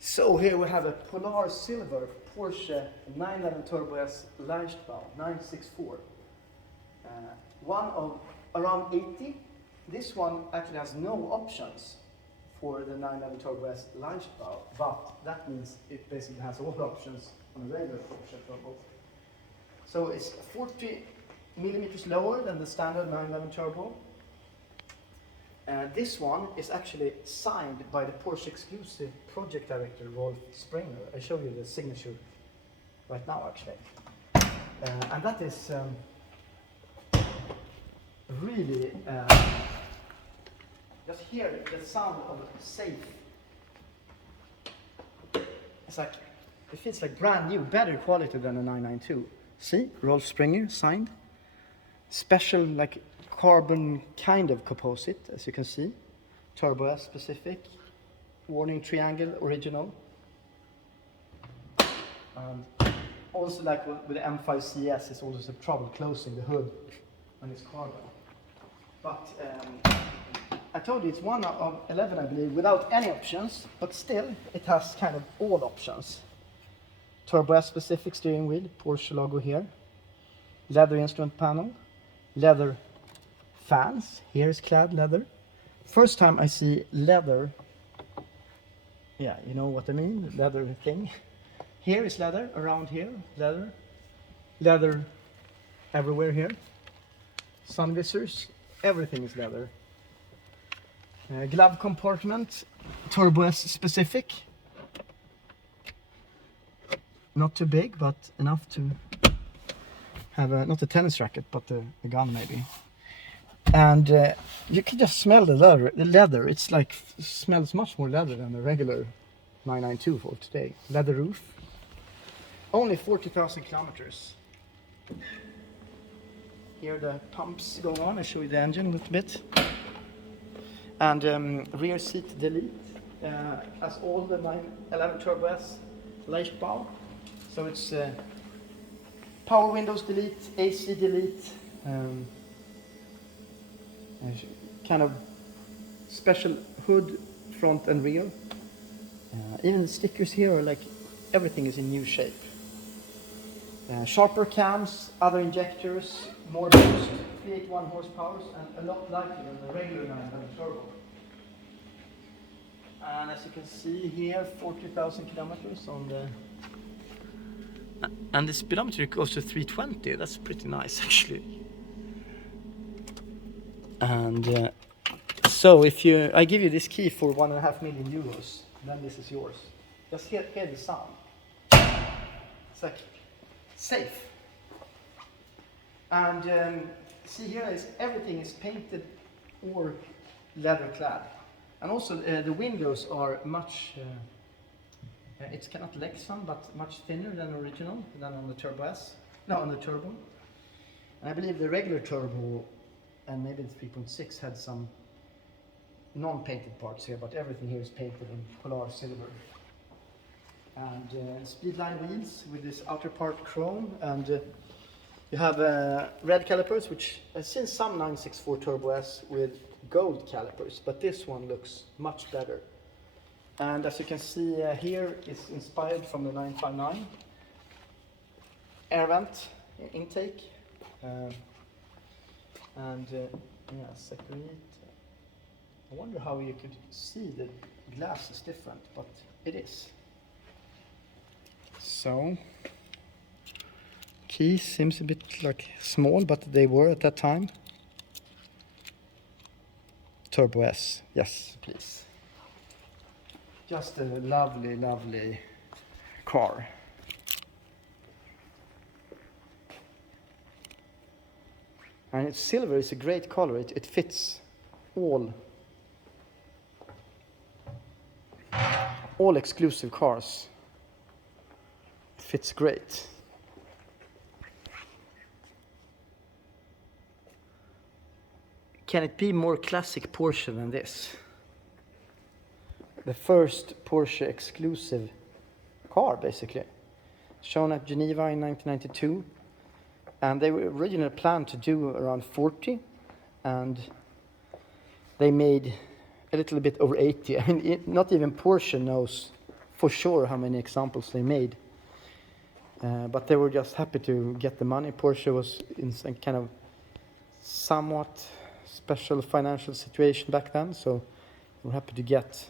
So here we have a Polar Silver Porsche 911 Turbo S Leichtbau 964. One of around 80. This one actually has no options for the 911 Turbo S Leichtbau, but that means it basically has all options on a regular Porsche Turbo. So it's 40 millimeters lower than the standard 911 Turbo. This one is actually signed by the Porsche Exclusive project director Rolf Springer. I show you the signature right now actually. And that is really, just hear the sound of a safe. It's like, it feels like brand new, better quality than a 992. See, Rolf Springer signed. Special like carbon kind of composite, as you can see. Turbo S specific. Warning triangle original. And also like with the M5 CS, it's also trouble closing the hood when it's carbon. But I told you it's one of 11, I believe, without any options, but still it has kind of all options. Turbo S specific steering wheel, Porsche logo here. Leather instrument panel. Leather fans, here is clad leather. First time I see leather, yeah, you know what I mean, leather thing. Here is leather, around here, leather. Leather everywhere here. Sun visors, everything is leather. Glove compartment, Turbo S specific. Not too big, but enough to have a, not a tennis racket, but a gun maybe. And you can just smell the leather. The leather, it's like, smells much more leather than the regular 992 for today. Leather roof. Only 40,000 kilometers. Here are the pumps going on. I'll show you the engine a little bit. And rear seat delete, as all the 911 Turbo S Leichtbau. So it's power windows delete, AC delete, kind of special hood front and rear. Even the stickers here are like, everything is in new shape. Sharper cams, other injectors, more boost, 381 horsepower, and a lot lighter than the regular 911 Turbo. And as you can see here, 40,000 kilometers on the... And the speedometer goes to 320, that's pretty nice actually. And so if you, I give you this key for 1.5 million euros, then this is yours. Just hear the sound. It's like safe. And see here is everything is painted or leather clad. And also the windows are much, it's not Lexan, but much thinner than original, than on the Turbo S. No, on the Turbo. And I believe the regular Turbo and maybe the 3.6 had some non-painted parts here, but everything here is painted in Polar Silver. And speedline wheels with this outer part chrome, and you have red calipers, which I've seen some 964 Turbo S with gold calipers, but this one looks much better. And as you can see here is inspired from the 959 air vent intake. Yeah, separate. I wonder how you could see the glass is different, but it is. So, keys seems a bit like small, but they were at that time. Turbo S, yes, please. Just a lovely, lovely car. And it's silver is a great color. It fits all exclusive cars. It fits great. Can it be more classic Porsche than this? The first Porsche exclusive car, basically. Shown at Geneva in 1992. And they were originally planned to do around 40. And they made a little bit over 80. I mean, not even Porsche knows for sure how many examples they made. But they were just happy to get the money. Porsche was in some kind of somewhat special financial situation back then, so they were happy to get